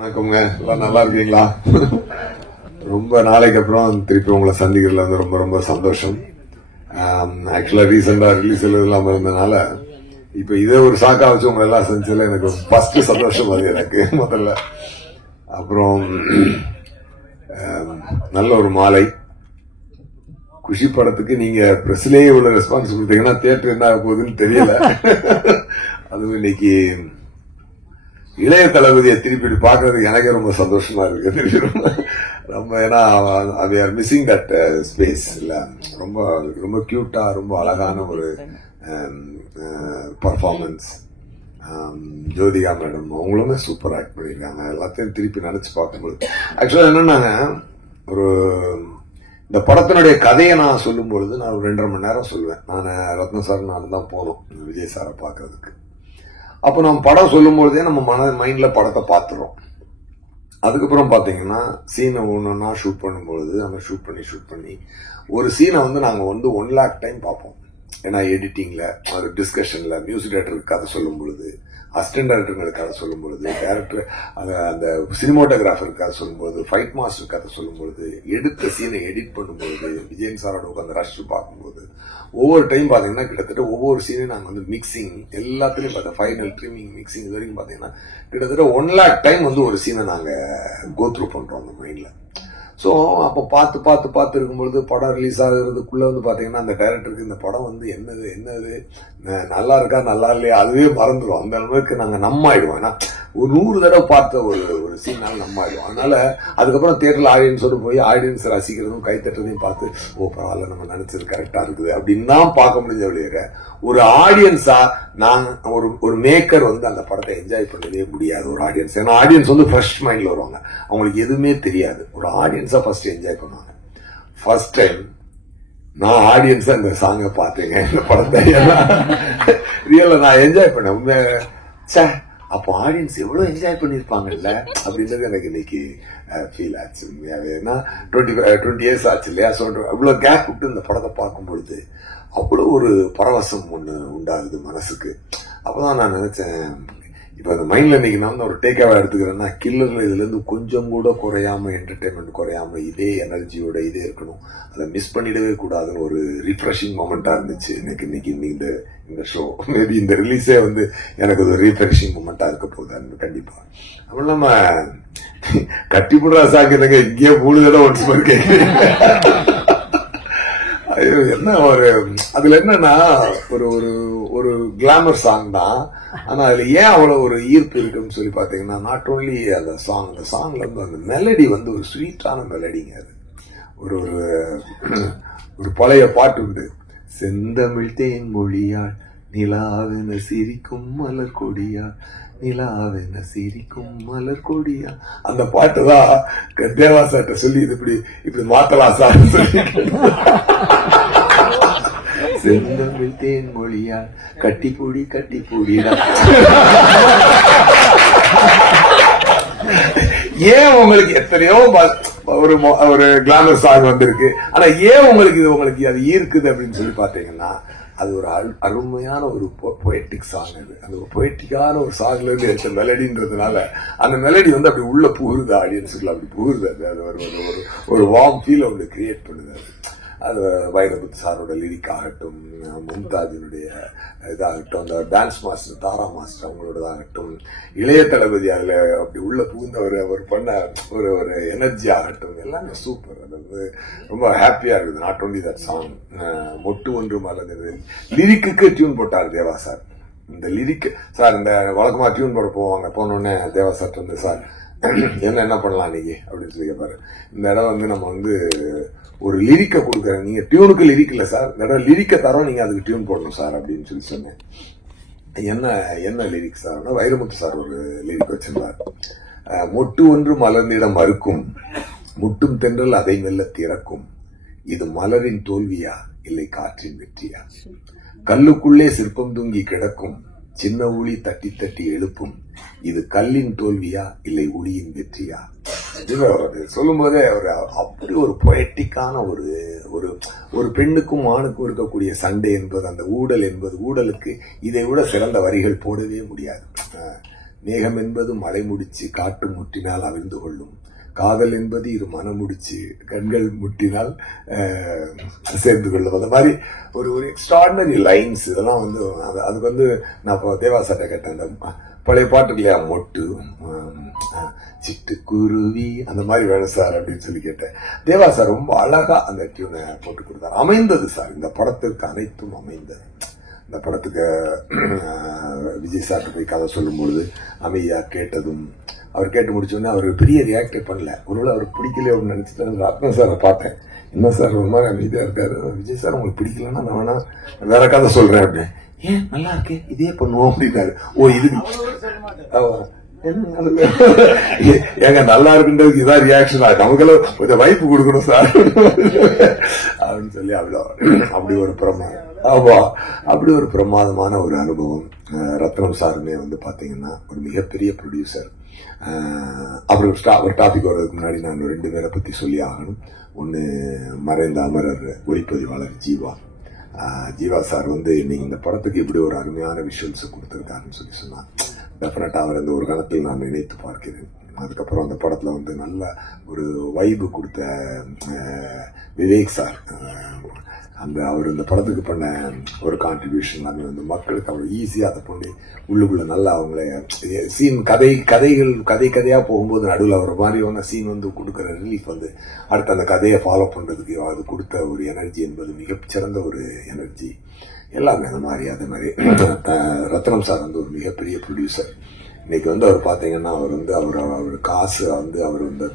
வணக்கம்ங்க, எல்லாம் நல்லா இருக்கீங்களா? ரொம்ப நாளைக்கு அப்புறம் திருப்பி உங்களை சந்திக்கிறதுல வந்து ரொம்ப ரொம்ப சந்தோஷம். ஆக்சுவலா ரீசெண்டா ரிலீஸ் இல்லாம இருந்ததுனால இப்ப இதே ஒரு சாக்கா வச்சு உங்களை எல்லாம் சந்திச்சதுல எனக்கு ஃபர்ஸ்ட் சந்தோஷம் அது எனக்கு முதல்ல. அப்புறம் நல்ல ஒரு மாலை. குஷி படத்துக்கு நீங்க பிரஸ்லயே இவ்வளவு ரெஸ்பான்ஸ் கொடுத்தீங்கன்னா தியேட்டர் என்ன ஆக போகுதுன்னு தெரியல. அதுவும் இன்னைக்கு இளைய தளபதியை திருப்பி பாக்குறதுக்கு எனக்கே ரொம்ப சந்தோஷமா இருக்கு. திருப்பி ரொம்ப ஏன்னா மிஸ்ஸிங் தட் ஸ்பேஸ் இல்ல. ரொம்ப ரொம்ப கியூட்டா ரொம்ப அழகான ஒரு பர்ஃபார்மன்ஸ். ஜோதிகா மேடம் அவங்களுமே சூப்பர் ஆக்ட் பண்ணிருக்காங்க. எல்லாத்தையும் திருப்பி நினைச்சு பார்க்கும்போது ஆக்சுவலா என்னன்னா ஒரு இந்த படத்தினுடைய கதையை நான் சொல்லும் பொழுது நான் ஒரு 2.5 மணி நேரம் சொல்லுவேன். நான் ரத்ன சார் நான் தான் போனோம் விஜய் சாரை பார்க்கறதுக்கு. அப்போ நம்ம படம் சொல்லும் பொழுதே நம்ம மைண்ட்ல படத்தை பார்த்துறோம். அதுக்கப்புறம் பாத்தீங்கன்னா சீனை ஒன்னொன்னா ஷூட் பண்ணும்பொழுது நம்ம ஷூட் பண்ணி ஒரு சீனை வந்து நாங்க வந்து 1 lakh டைம் பார்ப்போம். ஏன்னா எடிட்டிங்ல ஒரு டிஸ்கஷன்ல மியூசிக் டைரக்டருக்கு கதை சொல்லும் பொழுது, அசிஸ்டன்ட் டைரக்டருக்கு கதை சொல்லும் பொழுது, டைரக்டர் அந்த சினிமோட்டோகிராஃபருக்கு கதை சொல்லும் பொழுது, ஃபைட் மாஸ்டருக்கு கதை சொல்லும் பொழுது, எடுத்த சீனை எடிட் பண்ணும்போது, விஜயன் சாரோட உட்காந்து ரஷ் பார்க்கும்போது ஒவ்வொரு டைம் பாத்தீங்கன்னா கிட்டத்தட்ட ஒவ்வொரு சீனையும் நாங்க வந்து மிக்சிங் எல்லாத்துலயும் பார்த்தோம். ஃபைனல் ட்ரிமிங் மிக்சிங் இது வரைக்கும் பாத்தீங்கன்னா கிட்டத்தட்ட 1 lakh டைம் வந்து ஒரு சீனை நாங்க கோ த்ரூ பண்றோம் அந்த மைண்ட்ல. சோ அப்ப பார்த்து இருக்கும்பொழுது படம் ரிலீஸ் ஆகுறதுக்குள்ள வந்து பாத்தீங்கன்னா அந்த டைரக்டருக்கு இந்த படம் வந்து என்னது நல்லா இருக்கா நல்லா இல்லையா அதுவே மறந்துடும். அந்த அளவுக்கு நாங்க நம்மாயிடுவோம். ஏன்னா ஒரு 100 தடவை பார்த்த ஒரு சீனால நம்மாயிடுவோம். அதனால அதுக்கப்புறம் தியேட்டர்ல ஆடியன்ஸோடு போய் ஆடியன்ஸ் ரசிக்கிறதும் கைத்தட்டுறதையும் பார்த்து ஓ பரவாயில்ல நம்ம நினைச்சது கரெக்டா இருக்குது அப்படின்னு தான் பார்க்க முடிஞ்ச வழியாக ஒரு ஆடியன்ஸா நான் ஒரு மேக்கர் வந்து அந்த படத்தை என்ஜாய் பண்ணவே முடியாது. ஒரு ஆடியன்ஸ் ஏன்னா ஆடியன்ஸ் வந்து ஃப்ரெஷ் மைண்ட்ல வருவாங்க. அவங்களுக்கு எதுவுமே தெரியாது. ஒரு ஆடியன்ஸா ஃபர்ஸ்ட் என்ஜாய் பண்ணுவாங்க. ஃபர்ஸ்ட் டைம் நான் ஆடியன்ஸா இந்த சாங்கை பார்த்தேங்க இந்த படத்தை ரியலா நான் என்ஜாய் பண்ணேன். அப்போ ஆடியன்ஸ் எவ்வளவு என்ஜாய் பண்ணிருப்பாங்கல்ல அப்படின்றது எனக்கு இன்னைக்கு ஃபீல் ஆச்சு. உண்மையாவே 20 years ஆச்சு இல்லையா? அவ்வளவு கேப் விட்டு இந்த படத்தை பார்க்கும் பொழுது அவ்வளவு ஒரு பரவசம் ஒண்ணு உண்டாகுது மனசுக்கு. அப்பதான் நான் நினைச்சேன் இப்ப அந்த மைண்ட்ல இன்னைக்கு நான் ஒரு டேக்காவா எடுத்துக்கிறேன்னா கில்லர்ல இதுல இருந்து கொஞ்சம் கூட குறையாம என்டர்டைன்மெண்ட் குறையாம இதே எனர்ஜியோட இதே இருக்கணும். அதை மிஸ் பண்ணிடவே கூடாதுன்னு ஒரு ரிஃப்ரெஷிங் மொமெண்டா இருந்துச்சு இன்னைக்கு இந்த ஷோ. மேபி இந்த ரிலீஸே வந்து எனக்கு ஒரு ரீஃப்ரெஷிங் மொமெண்டா இருக்க போகுது கண்டிப்பா. அப்ப நம்ம கட்டிப்புடுறா சாக்குறங்க இங்கேயே 3 தடவை ஒன்ஸ் மாதிரி கேட்க என்ன ஒரு அதுல என்னன்னா ஒரு கிளாமர் சாங் தான். ஆனா அதுல ஏன் அவ்வளவு ஒரு ஈர்ப்பு இருக்குன்னு சொல்லி பாத்தீங்கன்னா நாட் ஓன்லி அந்த சாங்ல இருந்து அந்த மெலடி வந்து ஒரு ஸ்வீட்டான மெலடிங்க. அது ஒரு பழைய பாட்டு உண்டு. செந்தமிழ் தேன் மொழியாள் நிலாவென சிரிக்கும் மலர் கொடியாள் நிலாவென சிரிக்கும் மலர் கொடியா அந்த பாட்டு தான் தேவா சார்ட்ட சொல்லி இது இப்படி மாத்தலாம் சார் சொல்லி செந்தமிழ் தேன் மொழியாள் கட்டி பூடிடா. ஏன் உங்களுக்கு எத்தனையோ ஒரு கிளாமர் சாங் வந்திருக்கு, ஆனா ஏன் உங்களுக்கு அது ஈர்க்குது அப்படின்னு சொல்லி பாத்தீங்கன்னா அது ஒரு அருமையான ஒரு பொயட்டிக் சாங். அது ஒரு பொயட்டிக்கான ஒரு சாங்ல இருந்து எடுத்த மெலடின்றதுனால அந்த மெலடி வந்து அப்படி உள்ள புகுது ஆடியன்ஸுக்குள்ள அப்படி புகுது. அது ஒரு வார்ம் ஃபீல் ஒன்று கிரியேட் பண்ணுது. அது வைரமுத்து சாரோட லிரிக் ஆகட்டும், மும்தாஜினுடைய இதாகட்டும், அந்த டான்ஸ் மாஸ்டர் தாரா மாஸ்டர் அவங்களோடதாகட்டும், இளைய தளபதி அதுல அப்படி உள்ள புகுந்தவர் அவர் பண்ண ஒரு எனர்ஜி ஆகட்டும் எல்லாமே சூப்பர். அது வந்து ரொம்ப ஹாப்பியா இருக்குது. நாட் ஓன்லி தட் சாங் மொட்டு ஒன்று மலர்ந்தது லிரிக்கு டியூன் போட்டார் தேவா சார். இந்த லிரிக் சார் இந்த வழக்கமா டியூன் போட போவாங்க. போனோடனே தேவா சார் வந்து சார் என்ன பண்ணலாம் நீங்க அப்படின்னு சொல்லி கேட்பாரு. இந்த இடம் வந்து நம்ம வந்து ஒரு லிரிக்க கொடுக்குறேன், நீங்க டியூனுக்கு லிரிக் இல்ல சார், இந்த இடம் லிரிக்க தரோம், நீங்க அதுக்கு டியூன் போடணும் சார் அப்படின்னு சொல்லி சொன்னேன். என்ன லிரிக் சார்? வைரமுத்து சார் ஒரு லிரிக் வச்சிருந்தார். மொட்டு ஒன்று மலர்ந்திடம் மறுக்கும், முட்டும் தென்றல் அதை மெல்ல திறக்கும், இது மலரின் தோல்வியா இல்லை காற்றின் வெற்றியா, கல்லுக்குள்ளே சிற்பம் தூங்கி கிடக்கும், சின்ன ஊழி தட்டி எழுப்பும், இது கல்லின் தோல்வியா இல்லை உளியின் வெற்றியா. சொல்லும் போதே அப்படி ஒரு பொயட்டிக்கான ஒரு பெண்ணுக்கும் ஆணுக்கும் இருக்கக்கூடிய சண்டை என்பது, அந்த ஊடல் என்பது, ஊடலுக்கு இதை விட சிறந்த வரிகள் போடவே முடியாது. மேகம் என்பது மழை முடிச்சு காட்டு முட்டினால் அவிழ்ந்து கொள்ளும், காதல் என்பது இரு மனம் முடிச்சு கண்கள் முட்டினால் சேர்ந்து கொள்ளும். அந்த மாதிரி ஒரு ஒரு எக்ஸ்ட்ராடினரி லைன்ஸ் இதெல்லாம் வந்து அதுக்கு நான் தேவாசார்ட்ட கேட்டேன், அந்த பழைய பாட்டு இல்லையா, மொட்டு சிட்டுக்குருவி அந்த மாதிரி வேணும் சார் அப்படின்னு சொல்லி கேட்டேன். தேவா சார் ரொம்ப அழகா அந்த டியூனை போட்டு கொடுத்தார். அமைந்தது சார், இந்த படத்திற்கு அனைத்தும் அமைந்தது. இந்த படத்துக்கு விஜய் சார்ட்டு போய் கதை சொல்லும் பொழுது அமைதியா கேட்டதும், அவர் கேட்டு முடிச்சோன்னா அவர் பெரிய ரியாக்டே பண்ணல. ஒருவேளை அவருக்கு பிடிக்கல அப்படின்னு நினைச்சிட்டு ரத்னம் சாரை பார்த்தேன், என்ன சார் ஒரு மாதிரி அமைதியா இருக்காரு, விஜய் சார் உங்களுக்கு பிடிக்கலன்னா நான் வேணா வேற கதை சொல்றேன் அப்படின்னு. ஏன் நல்லா இருக்கு இதே பண்ணுவோம் அப்படின்னாரு. ஓ இது ஏங்க நல்லா இருக்குன்றதுக்கு இதான் ரியாக்ஷன் ஆகும், நமக்கெல்லாம் கொஞ்சம் வாய்ப்பு கொடுக்கணும் சார் அப்படின்னு சொல்லி அப்படி ஒரு பிரமாதம். ஆமா, அப்படி ஒரு பிரமாதமான ஒரு அனுபவம். ரத்னம் சாருமே பாத்தீங்கன்னா ஒரு மிகப்பெரிய ப்ரொடியூசர். அப்புறம் ஒரு டாபிக் வர்றதுக்கு முன்னாடி நான் 2 பேரை பத்தி சொல்லி ஆகணும். ஒன்னு மறைந்த அமரர் ஒளிப்பதிவாளர் ஜீவா சார் இன்னைக்கு இந்த படத்துக்கு இப்படி ஒரு அருமையான விஷுவல்ஸ் கொடுத்திருக்காருன்னு சொல்லி சொன்னா டெஃபினட்டா அவர் ஒரு கணத்தில் நான் நினைத்து பார்க்கிறேன். அதுக்கப்புறம் அந்த படத்துல நல்ல ஒரு வைபு கொடுத்த விவேக் சார், அவர் இந்த படத்துக்கு பண்ண ஒரு கான்ட்ரிபியூஷன் எல்லாமே மக்களுக்கு அவர் ஈஸியா அதை பண்ணி உள்ளுக்குள்ள நல்லா அவங்கள சீன் கதையா போகும்போது நடுவில் அவர் மாதிரியான சீன் கொடுக்கிற ரிலீஃப் அடுத்து அந்த கதையை ஃபாலோ பண்றதுக்கு அது கொடுத்த ஒரு எனர்ஜி என்பது மிகச்சிறந்த ஒரு எனர்ஜி. எல்லாமே அந்த மாதிரி. அதே மாதிரி ரத்னம் சார் ஒரு மிகப்பெரிய ப்ரொடியூசர். இன்னைக்கு அவர் பாத்தீங்கன்னா அவர் காசு அவர் இந்த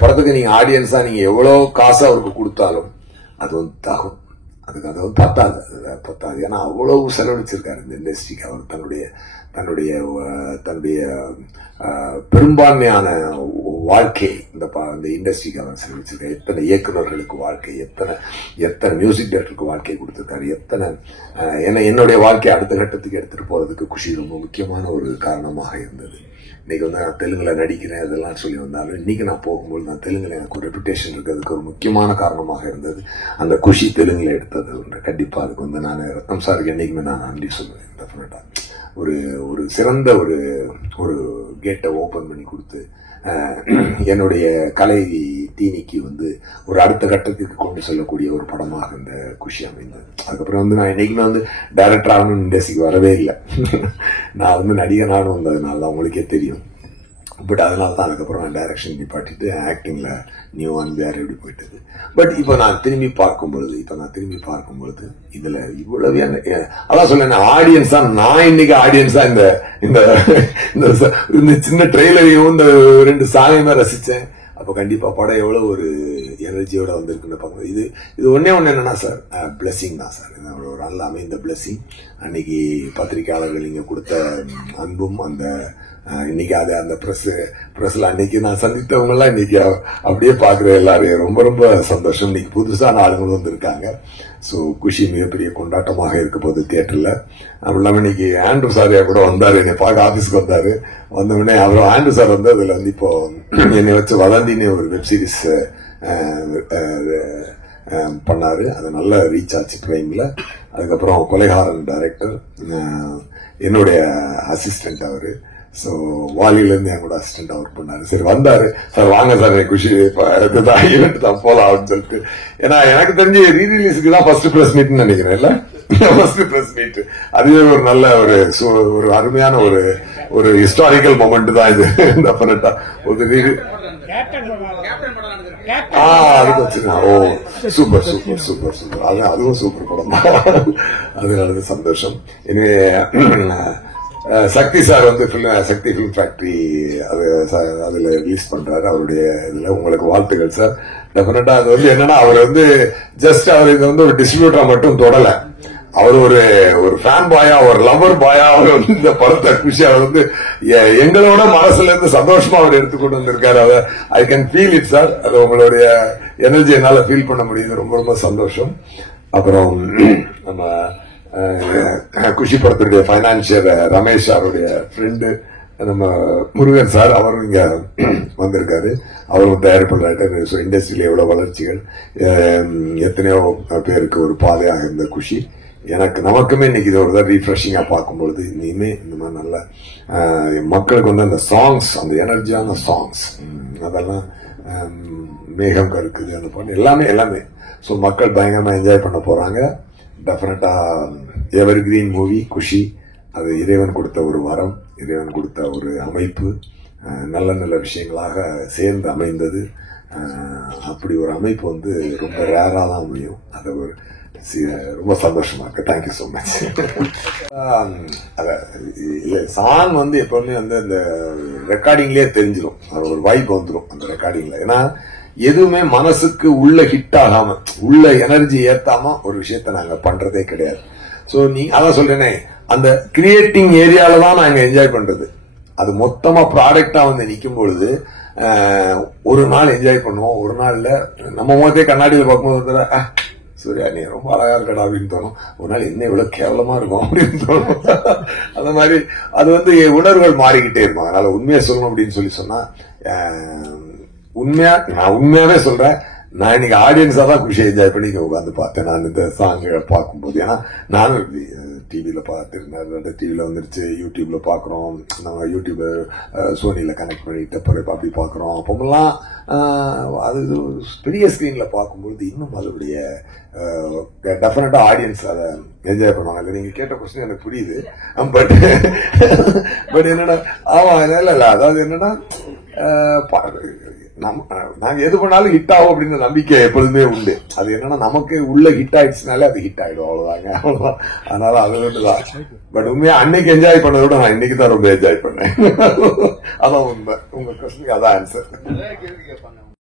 படத்துக்கு நீங்க ஆடியன்ஸா நீங்க எவ்வளவு காசு அவருக்கு கொடுத்தாலும் அது தாகும், அதுக்கு அது பத்தாது. ஏன்னா அவ்வளவு செலவழிச்சிருக்காரு இந்த இண்டஸ்ட்ரிக்கு. அவர் தன்னுடைய பெரும்பான்மையான வாழ்க்கை இந்த இண்டஸ்ட்ரிக்கு அவர் செலவழிச்சிருக்காரு. எத்தனை இயக்குநர்களுக்கு வாழ்க்கை, எத்தனை மியூசிக் டைரக்டருக்கு வாழ்க்கை கொடுத்திருக்காரு, என்னுடைய வாழ்க்கையை அடுத்த கட்டத்துக்கு எடுத்துட்டு போறதுக்கு குஷி ரொம்ப முக்கியமான ஒரு காரணமாக இருந்தது. இன்னைக்கு நான் தெலுங்குல நடிக்கிறேன் அதெல்லாம் சொல்லி வந்தாலும் இன்னைக்கு நான் போகும்போது நான் தெலுங்குல எனக்கு ஒரு ரெப்புடேஷன் இருக்கிறதுக்கு ஒரு முக்கியமான காரணமாக இருந்தது அந்த குஷி தெலுங்குல எடுத்தது. கண்டிப்பா அதுக்கு நான் ரத்னம் சாருக்கு என்னைக்குமே நான் நன்றி சொல்லுவேன். டெஃபினட்டா ஒரு சிறந்த ஒரு கேட்டை ஓபன் பண்ணி கொடுத்து என்னுடைய கலை தீனிக்கு ஒரு அடுத்த கட்டத்துக்கு கொண்டு செல்லக்கூடிய ஒரு படமாக இந்த குஷி அமைந்தது. அதுக்கப்புறம் நான் என்னைக்குமே டைரக்டர் ஆகணும் இண்டஸ்ட்ரிக்கு வரவே இல்லை. நான் நடிகனானு வந்ததுனால அவங்களுக்கே தெரியும். பட் அதனாலதான் அதுக்கப்புறம் நான் டைரக்ஷன் நிப்பாட்டிட்டு ஆக்டிங்ல வேற எப்படி போயிட்டது. பட் இப்ப நான் திரும்பி பார்க்கும் பொழுது இதுல இவ்வளவு அதான் சொல்ல ஆடியன்ஸா நான் இன்னைக்கு ஆடியன்ஸா இந்த சின்ன ட்ரெய்லரையும் இந்த 2 சாங்கையுமே ரசிச்சேன். அப்ப கண்டிப்பா படம் எவ்வளவு ஒரு எனர்ஜியோட வந்திருக்குன்னு பாருங்க. இது ஒன்னே என்னன்னா சார், பிளஸிங் தான் சார். ஒரு நல்ல அமைந்த பிளஸிங். அன்னைக்கு பத்திரிகையாளர்கள் இங்க கொடுத்த அன்பும் இன்னைக்கு அந்த பிரஸ்ல அன்னைக்கு நான் சந்தித்தவங்க எல்லாம் இன்னைக்கு அப்படியே பாக்குற எல்லாரும் ரொம்ப ரொம்ப சந்தோஷம். இன்னைக்கு புதுசான ஆளுங்களும் வந்திருக்காங்க. சோ குஷி மிகப்பெரிய கொண்டாட்டமாக இருக்க போது தியேட்டர்ல. அப்படி இல்லாம இன்னைக்கு ஆண்ட்ரூ சாரியா கூட வந்தாரு, என்னை பார்க்க ஆபீஸ்க்கு வந்தாரு. வந்தவுடனே அப்புறம் ஆண்ட்ரூ சார் அதுல இப்போ என்னை வச்சு வதந்தின்னு ஒரு வெப் சீரிஸ் பண்ணாரு. அது நல்ல ரீச் ஆச்சு பிரைம்ல. அதுக்கப்புறம் கொலைகாரன் டைரக்டர் என்னுடைய அசிஸ்டன்ட் அவரு. சோ வாலியில இருந்து என் கூட அசிஸ்டன்ட் ஒர்க் பண்ணாரு. சரி வந்தாரு, சார் வாங்க சார் குஷி ஈவெண்ட் தான் போலாம் அப்படின்னு சொல்லிட்டு. ஏன்னா எனக்கு தெரிஞ்சு ரீரிலீஸுக்கு தான் ஃபர்ஸ்ட் பிரஸ் மீட்னு நினைக்கிறேன். இல்ல ஃபர்ஸ்ட் பிரஸ் மீட். அதுவே ஒரு நல்ல ஒரு அருமையான ஒரு ஹிஸ்டாரிக்கல் மொமெண்ட் தான் இது. டெஃபினட்டா அதுக்கு வச்சிருக்கேன். ஓ சூப்பர் சூப்பர் சூப்பர் சூப்பர். அதுவும் சூப்பர் படம் தான். அதனால சந்தோஷம். எனவே சக்தி சார் சக்தி பிலிம் ஃபேக்டரி அதுல ரிலீஸ் பண்றாரு. அவருடைய இதுல உங்களுக்கு வாழ்த்துக்கள் சார். டெஃபினட்டா அது என்னன்னா அவர் ஜஸ்ட் அவர் இது ஒரு டிஸ்ட்ரிபியூட்டரா மட்டும் தொடல. அவர் ஒரு ஃபேன் பாயா, ஒரு லவர் பாயா அவர் இந்த படத்தை குஷி அவர் எங்களோட மனசுல இருந்து சந்தோஷமா அவர் எடுத்துக்கொண்டு வந்திருக்காரு. அதை I can feel it sir. அது உங்களுடைய எனர்ஜி என்னால ஃபீல் பண்ண முடியுது. ரொம்ப ரொம்ப சந்தோஷம். அப்புறம் நம்ம குஷி படத்துடைய பைனான்சியர் ரமேஷ் அவருடைய ஃப்ரெண்டு நம்ம முருகன் சார், அவரும் இங்க வந்திருக்காரு. அவரும் தயாரிப்பாளர். இண்டஸ்ட்ரியில எவ்வளவு வளர்ச்சிகள், எத்தனையோ பேருக்கு ஒரு பாதையாக இருந்த குஷி நமக்குமே இன்னைக்கு இது ஒரு ரீஃப்ரெஷிங்கா பார்க்கும்பொழுது இனிமே இந்த மாதிரி நல்ல மக்களுக்கு வந்து அந்த சாங்ஸ், அந்த எனர்ஜியான சாங்ஸ், அதெல்லாம் மேகம் கருக்குது அந்த பாட்டு எல்லாமே ஸோ மக்கள் பயங்கரமா என்ஜாய் பண்ண போறாங்க. டெஃபினட்டா எவர் கிரீன் மூவி குஷி. அது இறைவன் கொடுத்த ஒரு வரம், இறைவன் கொடுத்த ஒரு அமைப்பு, நல்ல நல்ல விஷயங்களாக சேர்ந்து அமைந்தது. அப்படி ஒரு அமைப்பு வந்து ரொம்ப ரேரா தான் முடியும். அது ஒரு ரொம்ப சந்தோஷமா இருக்கு. Thank you so much. சாங் வந்து எப்பவுமே வந்து இந்த ரெக்கார்டிங்லயே தெரிஞ்சிடும், அது ஒரு வைப் வந்துடும் அந்த ரெக்கார்டிங்ல. ஏன்னா எதுவுமே மனசுக்கு உள்ள ஹிட் ஆகாம, உள்ள எனர்ஜி ஏத்தாம ஒரு விஷயத்த நாங்க பண்றதே கிடையாது. சோ அதான் சொல்றேனே, அந்த கிரியேட்டிங் ஏரியால தான் நாங்க என்ஜாய் பண்றது. அது மொத்தமா ப்ராடக்டா வந்து நிக்கும் பொழுது ஒரு நாள் என்ஜாய் பண்ணுவோம், ஒரு நாள்ல நம்ம முகத்தே கண்ணாடியில பார்க்கும்போது சூர்யா நீ ரொம்ப அழகா இருக்கடா அப்படின்னு தோணும். ஒரு நாள் என்ன இவ்வளவு கேவலமா இருக்கும் அப்படின்னு தோணும். அந்த மாதிரி அது வந்து உணர்வுகள் மாறிக்கிட்டே இருக்கும். அதனால உண்மையா சொல்லணும் அப்படின்னு சொன்னா நான் உண்மையாவே சொல்றேன், நான் இன்னைக்கு ஆடியன்ஸா தான் குஷியை என்ஜாய் பண்ணி உட்காந்து பார்த்தேன் நான் இந்த சாங்குகளை பார்க்கும்போது. ஏன்னா நானும் டிவியில பார்த்துருந்தேன், டிவியில வந்துருச்சு, யூடியூப்ல பாக்குறோம், நம்ம யூடியூப்ல சோனியில கனெக்ட் பண்ணிட்டு அப்படி பாக்குறோம். அப்பெல்லாம் அது பெரிய ஸ்கிரீன்ல பார்க்கும்போது இன்னும் அதோடைய டெஃபினட்டா ஆடியன்ஸ் அதை என்ஜாய் பண்ணுவாங்க. நீங்க கேட்ட கொஸ்டின் எனக்கு புரியுது. பட் என்னன்னா இல்ல அதாவது என்னன்னா நாங்க எது பண்ணாலும் ஹிட் ஆகும் அப்படின்னு நம்பிக்கை எப்பொழுதுமே உண்டு. அது என்னன்னா நமக்கு உள்ள ஹிட் ஆயிடுச்சுனாலே அது ஹிட் ஆயிடும், அவ்வளவுதான். அதனால அது வந்துதான். பட் உண்மையா அன்னைக்கு என்ஜாய் பண்ணதை விட நான் இன்னைக்கு தான் ரொம்ப என்ஜாய் பண்ணேன். அதான் உண்மை. உங்க கொஸ்டினுக்கு அதான் ஆன்சர்.